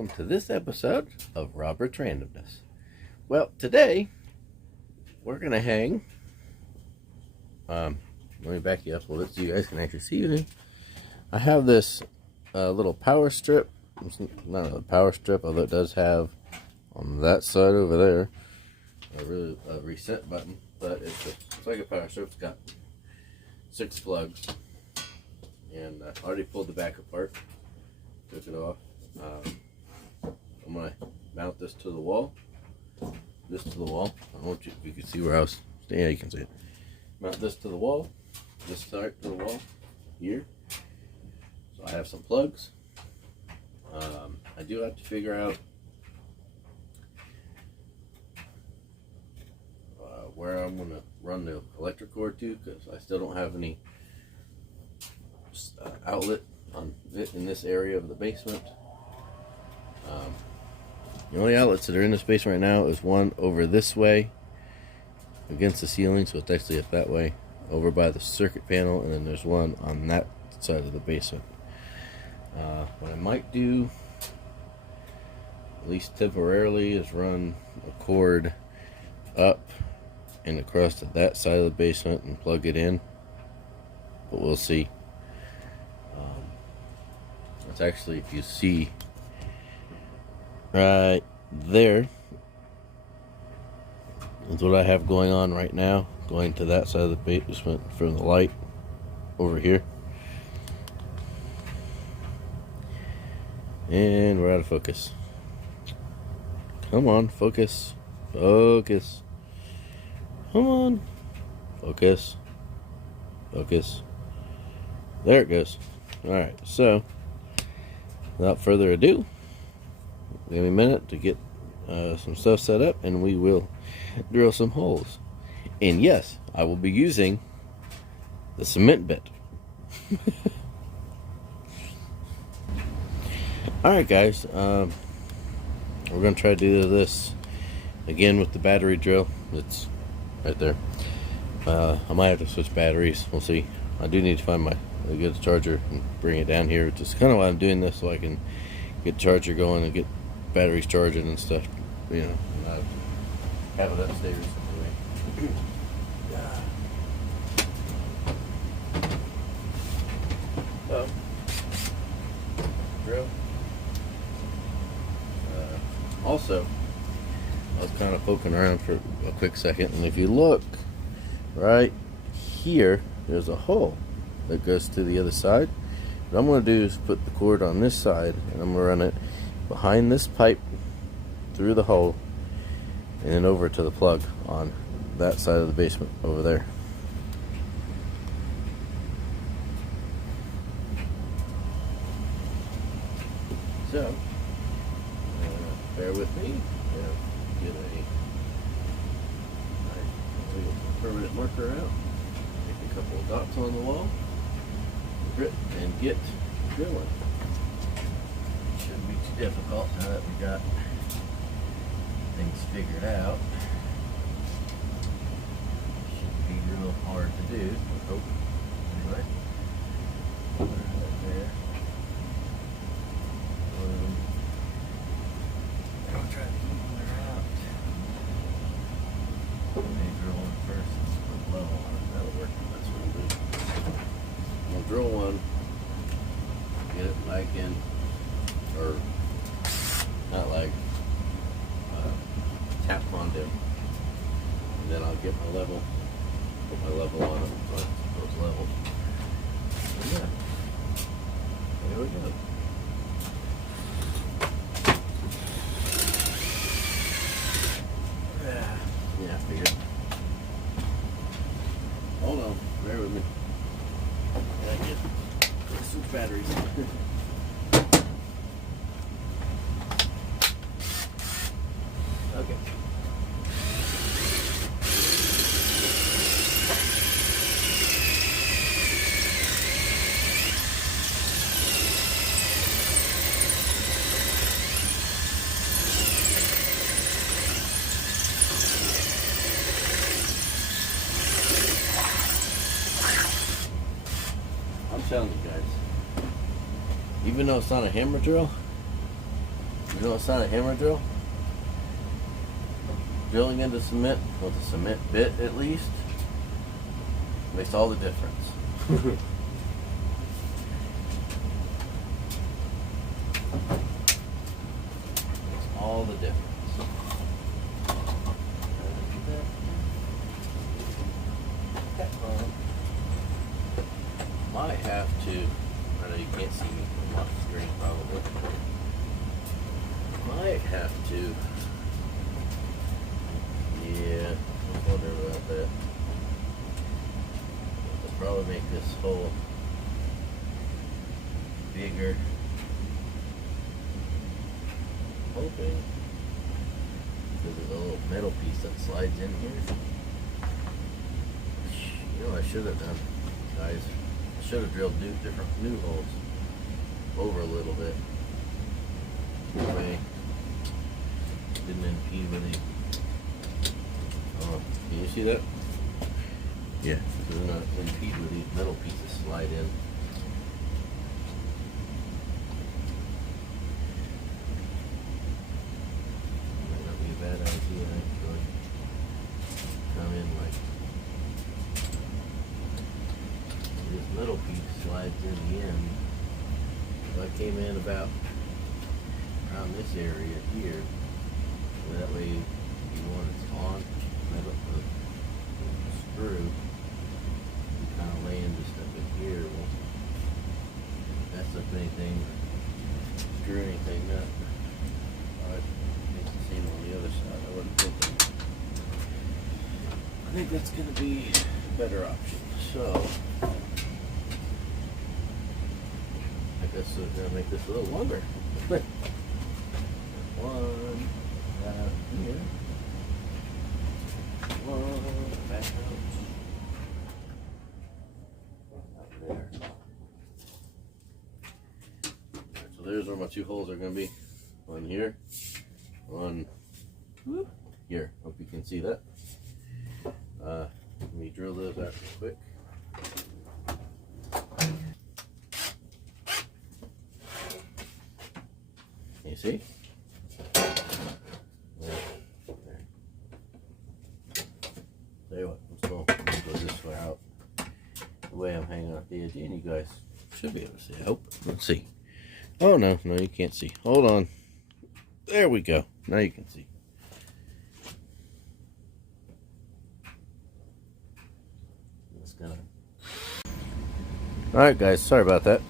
welcome to this episode of Robert's Randomness. Well, today we're going to hang, let me back you up a little bit so you guys can actually see me. I have this little power strip. It's not a power strip, although it does have on that side over there a reset button, but it's like a power strip. It's got 6 plugs, and I already pulled the back apart, took it off. I'm going to mount this to the wall. I don't know if you can see where I was standing. Yeah, you can see it. Mount this to the wall. This side to the wall here. So I have some plugs. I do have to figure out where I'm going to run the electric cord to, because I still don't have any outlet in this area of the basement. The only outlets that are in the space right now is one over this way against the ceiling, so it's actually up that way over by the circuit panel, and then there's one on that side of the basement. What I might do, at least temporarily, is run a cord up and across to that side of the basement and plug it in, but we'll see. It's actually, if you see right there, that's what I have going on right now, going to that side of the basement from the light over here. And we're out of focus. Come on, focus. Focus. Come on. Focus. Focus. There it goes. Alright, so without further ado, give me a minute to get some stuff set up, and we will drill some holes. And yes, I will be using the cement bit. Alright guys, we're going to try to do this again with the battery drill. It's right there. I might have to switch batteries. We'll see. I do need to find get a charger and bring it down here, which is kind of why I'm doing this, so I can get the charger going and get batteries charging and stuff, you know. And I have it upstairs anyway. So, drill. Also, I was kind of poking around for a quick second, and if you look right here, there's a hole that goes to the other side. What I'm going to do is put the cord on this side, and I'm going to run it behind this pipe through the hole and then over to the plug on that side of the basement over there. So, bear with me. Get a permanent marker out. Make a couple of dots on the wall. Grit and get drilling. Shouldn't be too difficult now that we got things figured out. Shouldn't be real hard to do, I hope. Anyway, right there. I'll try to keep her out. Maybe drill one first and put level on it. That'll work. That's what we'll do. We'll drill one, get it lag in, or not lag, tap onto it, and then I'll get my level, put my level on it, so those levels. And yeah, there we go. Yeah, I figured. Hold on, bear with me. Let's switch batteries. Okay. I'm telling you guys, even though it's not a hammer drill, You know, it's not a hammer drill. Drilling into cement with a cement bit at least makes all the difference. Makes all the difference. Might have to, I know you can't see me from off the screen probably. Might have to, yeah, I wonder about that. I'll probably make this hole bigger. Hoping, because there's a little metal piece that slides in here. You know what I should have done, guys? I should have drilled different new holes over a little bit. That way it didn't impede with the. Oh, can you see that? Yeah, so they're not impede with these metal pieces slide in. Might not be a bad idea actually. Come in like this metal piece slides in the end. So I came in about around this area here, so that way you want it's on metal the screw, you kind of laying just up in here won't mess up anything, screw anything up. Alright, it's the same on the other side. I wasn't thinking. I think that's going to be a better option. So I guess we're gonna make this a little longer. One out here. One back out there. Alright, so there's where my two holes are gonna be. One here, one here. Hope you can see that. Let me drill those out real quick. You see? There. Tell you what, let's go this way out. The way I'm hanging off the edge, and you guys should be able to see. I hope. Let's see. Oh no, you can't see. Hold on. There we go. Now you can see. Just gonna. All right, guys. Sorry about that.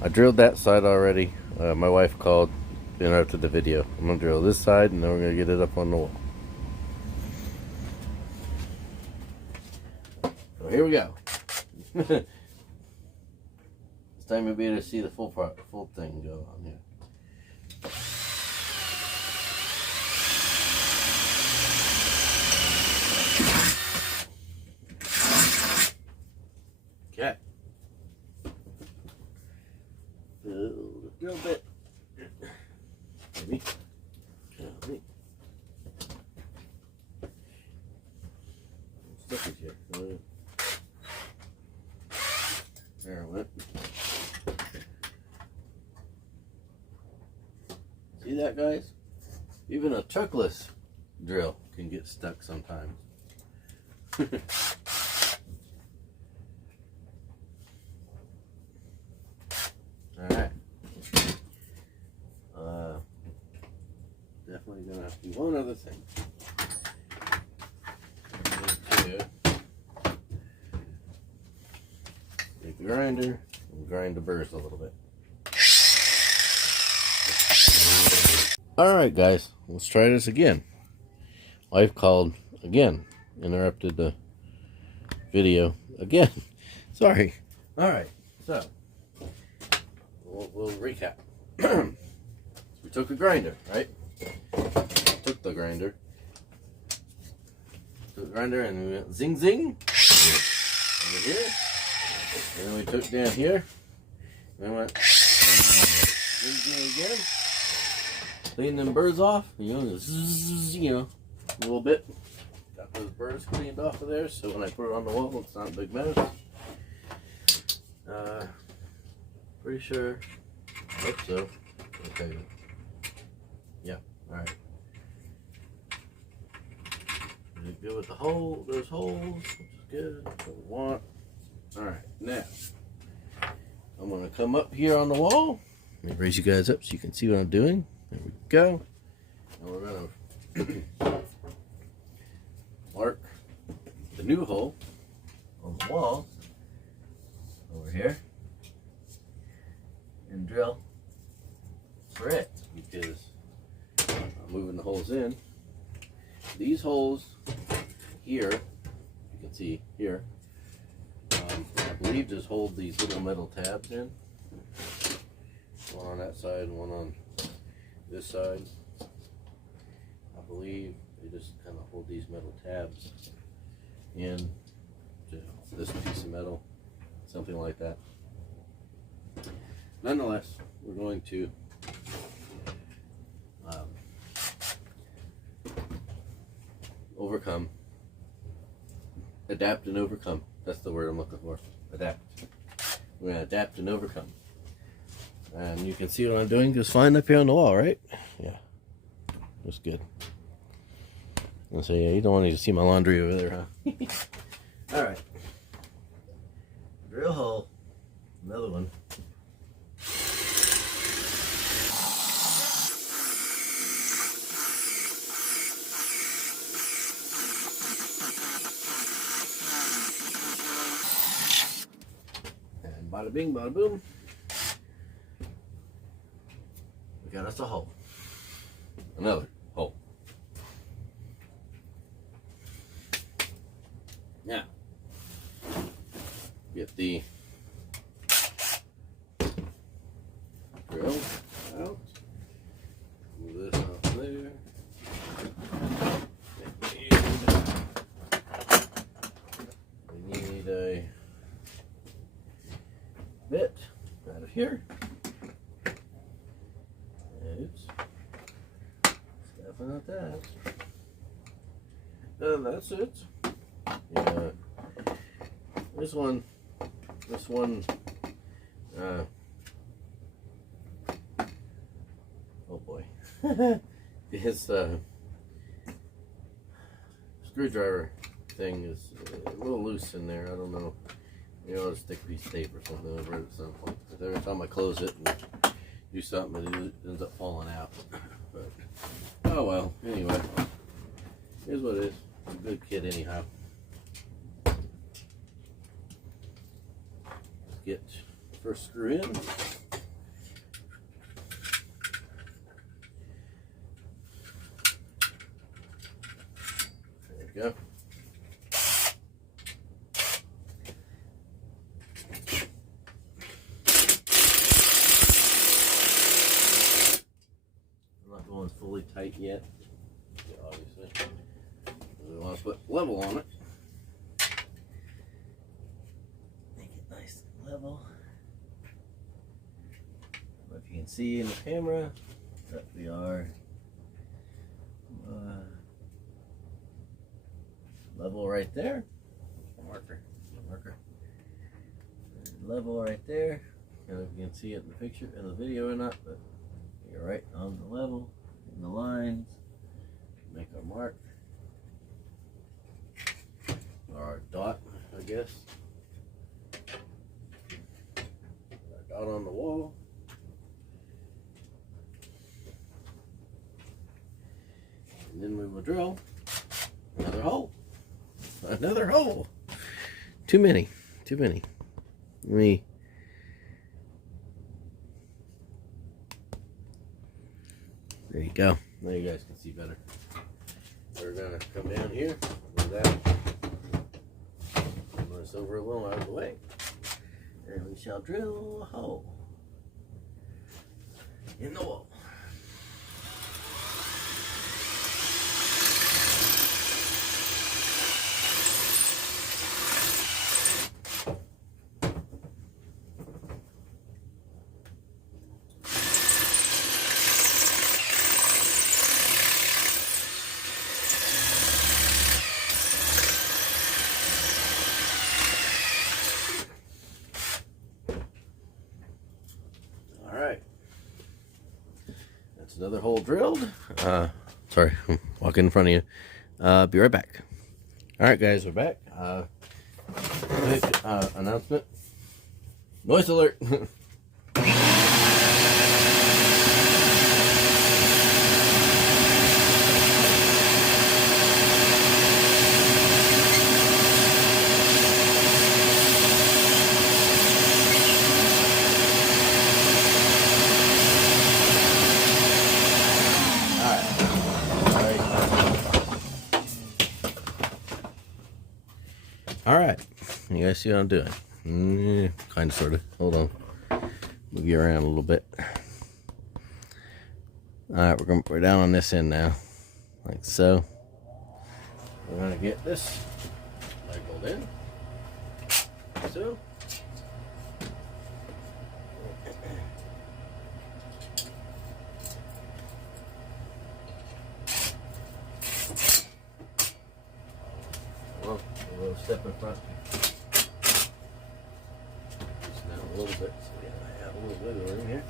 I drilled that side already. My wife called, interrupted the video. I'm gonna drill this side, and then we're gonna get it up on the wall. So here we go. This time you'll be able to see the full thing go on here. Okay. Build a drill bit. Maybe. Maybe. Stuck it here. There it went. See that, guys? Even a chuckless drill can get stuck sometimes. Alright. Definitely gonna have to do one other thing. Take the grinder and grind the burrs a little bit. Alright guys, let's try this again. Wife called again, interrupted the video again. Sorry. Alright, so we'll recap. We took a grinder, right? Took the grinder and we went zing zing over here. And then we took down here and went zing zing again. Clean them burrs off, zzz, a little bit. Got those burrs cleaned off of there, so when I put it on the wall, it's not a big mess. Pretty sure, I hope so. Okay, good with the hole, those holes, which is good. That's what we want. All right, now I'm gonna come up here on the wall. Let me raise you guys up so you can see what I'm doing. There we go. And we're gonna mark the new hole on the wall over here and drill for it, because I'm moving the holes in. These holes here, you can see here, I believe just hold these little metal tabs in. One on that side and one on this side. I believe they just kind of hold these metal tabs in to this piece of metal, something like that. Nonetheless, we're going to adapt and overcome. That's the word I'm looking for. Adapt. We're going to adapt and overcome. And you can see what I'm doing just fine up here on the wall, right? Yeah. That's good. And so, yeah, you don't want me to see my laundry over there, huh? Alright. Drill hole. Another one. And bada bing, bada boom. We got us a hole. Another hole. Now, get the drill out. Move this out there. We need a bit out of here. Oops. Definitely not that. And that's it. Yeah. This one, oh boy. His screwdriver thing is a little loose in there. I don't know. Maybe I'll just stick a piece of tape or something over it at some point. But every time I close it and do something, it ends up falling out. But oh well. Anyway, here's what it is. It's a good kit anyhow. Let's get the first screw in. There we go. Fully tight yet, obviously. We want to put level on it. Make it nice and level. I don't know if you can see in the camera that we are level right there. Marker. Level right there. I don't know if you can see it in the picture, in the video or not, but you're right on the level. The lines, make our mark, or our dot, I guess. Our dot on the wall. And then we will drill another hole. Another hole. Too many. Let me. There you go. Now you guys can see better. We're going to come down here with that. Move this over a little out of the way. And we shall drill a hole in the wall. Another hole drilled. Sorry, I'm walking in front of you. Be right back. Alright guys, we're back. Quick announcement. Noise alert! Alright, you guys see what I'm doing? Kind of, sort of. Hold on. Move you around a little bit. Alright, we're down on this end now. Like so. We're going to get this labeled in. Like so. Well, a little step in front. Just down a little bit, so we have a little bit of room here.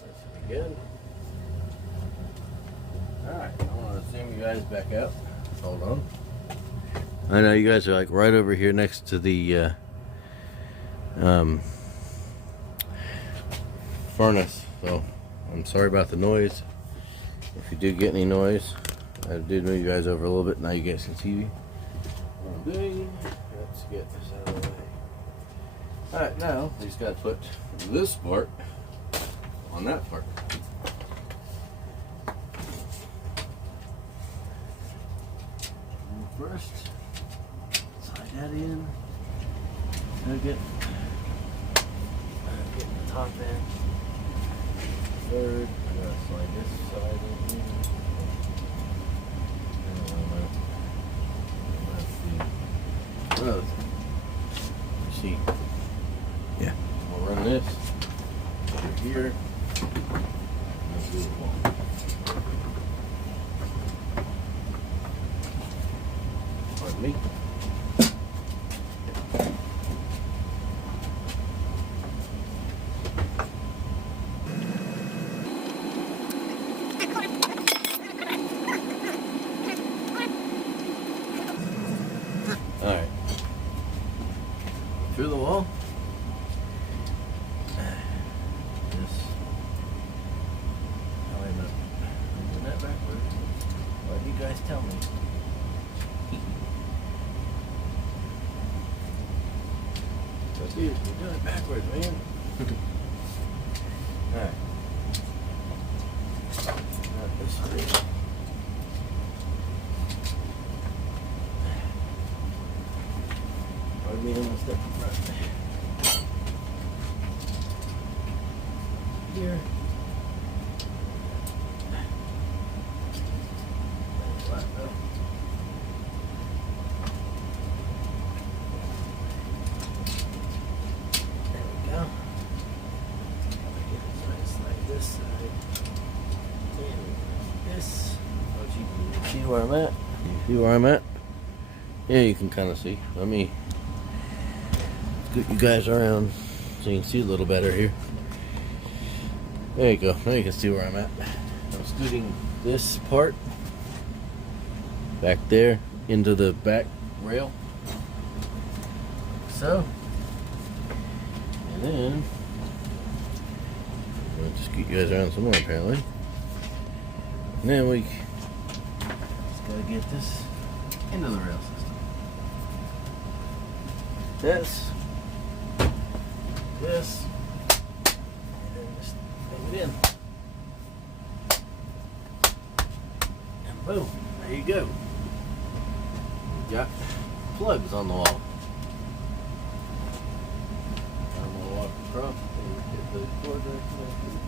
That should be good. Alright, I want to zoom you guys back out. Hold on. I know you guys are like right over here next to the furnace, so I'm sorry about the noise. If you do get any noise, I did move you guys over a little bit. Now you guys can see what I'm doing. Let's get this out of the way. Alright, now we just got to put this part on that part. First, slide that in. Get the top in. Third, I'm going to slide this side in here. Let's see. Yeah. We'll run this over here. Let's do the wall. Pardon me. Alright. Through the wall. This. Oh, wait a minute. I'm doing that backwards. Why did you guys tell me? But dude, you're doing it backwards, man. Alright. Not this way. Pardon me, I'm gonna step in front. Here. Flat though. There we go. Get it nice like this side. And this. Oh, you see where I'm at? You see where I'm at? Yeah, you can kind of see. Let me scoot you guys around so you can see a little better here. There you go. Now you can see where I'm at. I'm scooting this part back there into the back rail. So, and then I'm going to scoot you guys around some more apparently. And then we just gotta get this into the rail system. This, and then just bring it in. And boom, there you go. You got plugs on the wall. I'm gonna walk across and get the cord right connected.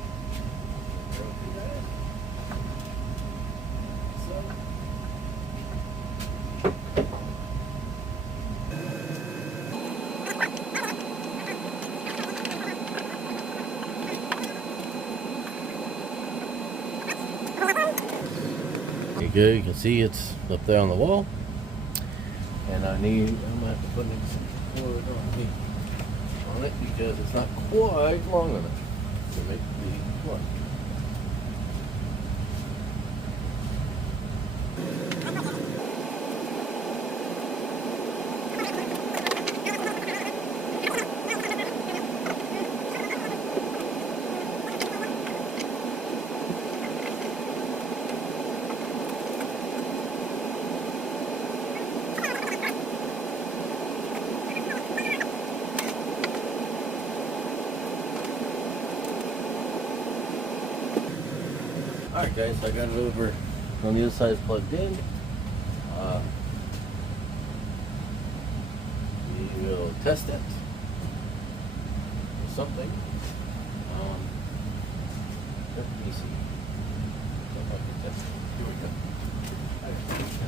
There you go, you can see it's up there on the wall. And I'm gonna have to put in some cord on me. on it because it's not quite long enough to make the plug. Alright guys, I got it over on the other side plugged in. We will test it or something. Let me see if I can test it. Here we go. I can test it.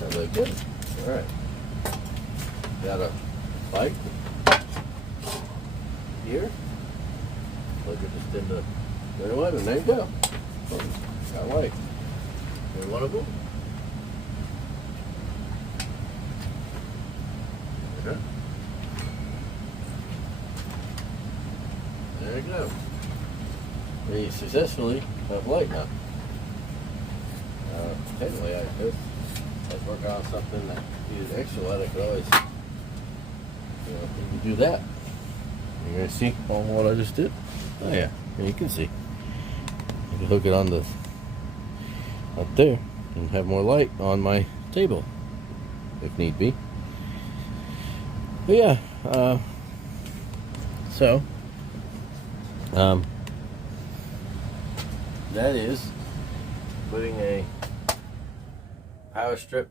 That look good. Alright. Got a light here. Plug it just into the one, and there you go. Got a light. Here's one of them. Okay. There you go. We successfully have light now. Technically, let's work on something that needed extra light. I could always, you can do that. You're gonna see on what I just did. Oh yeah, you can see. I can hook it on the up there and have more light on my table if need be. But yeah, so that is putting a power strip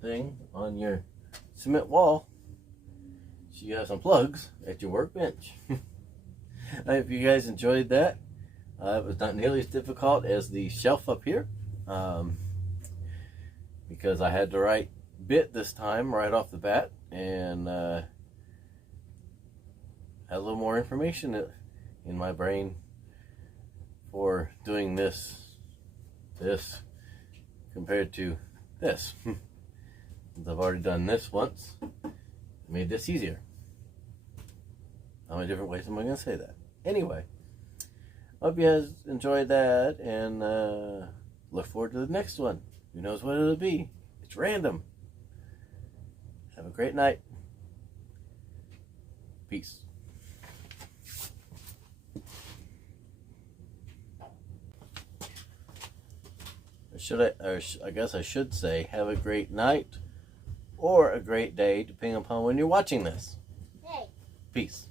thing on your cement wall so you have some plugs at your workbench. I hope you guys enjoyed that. It was not nearly as difficult as the shelf up here, because I had the right bit this time right off the bat, and had a little more information in my brain for doing this compared to this. I've already done this once. Made this easier. How many different ways am I going to say that? Anyway, hope you guys enjoyed that, and look forward to the next one. Who knows what it'll be? It's random. Have a great night. Peace. I guess I should say, have a great night or a great day, depending upon when you're watching this. Hey. Peace.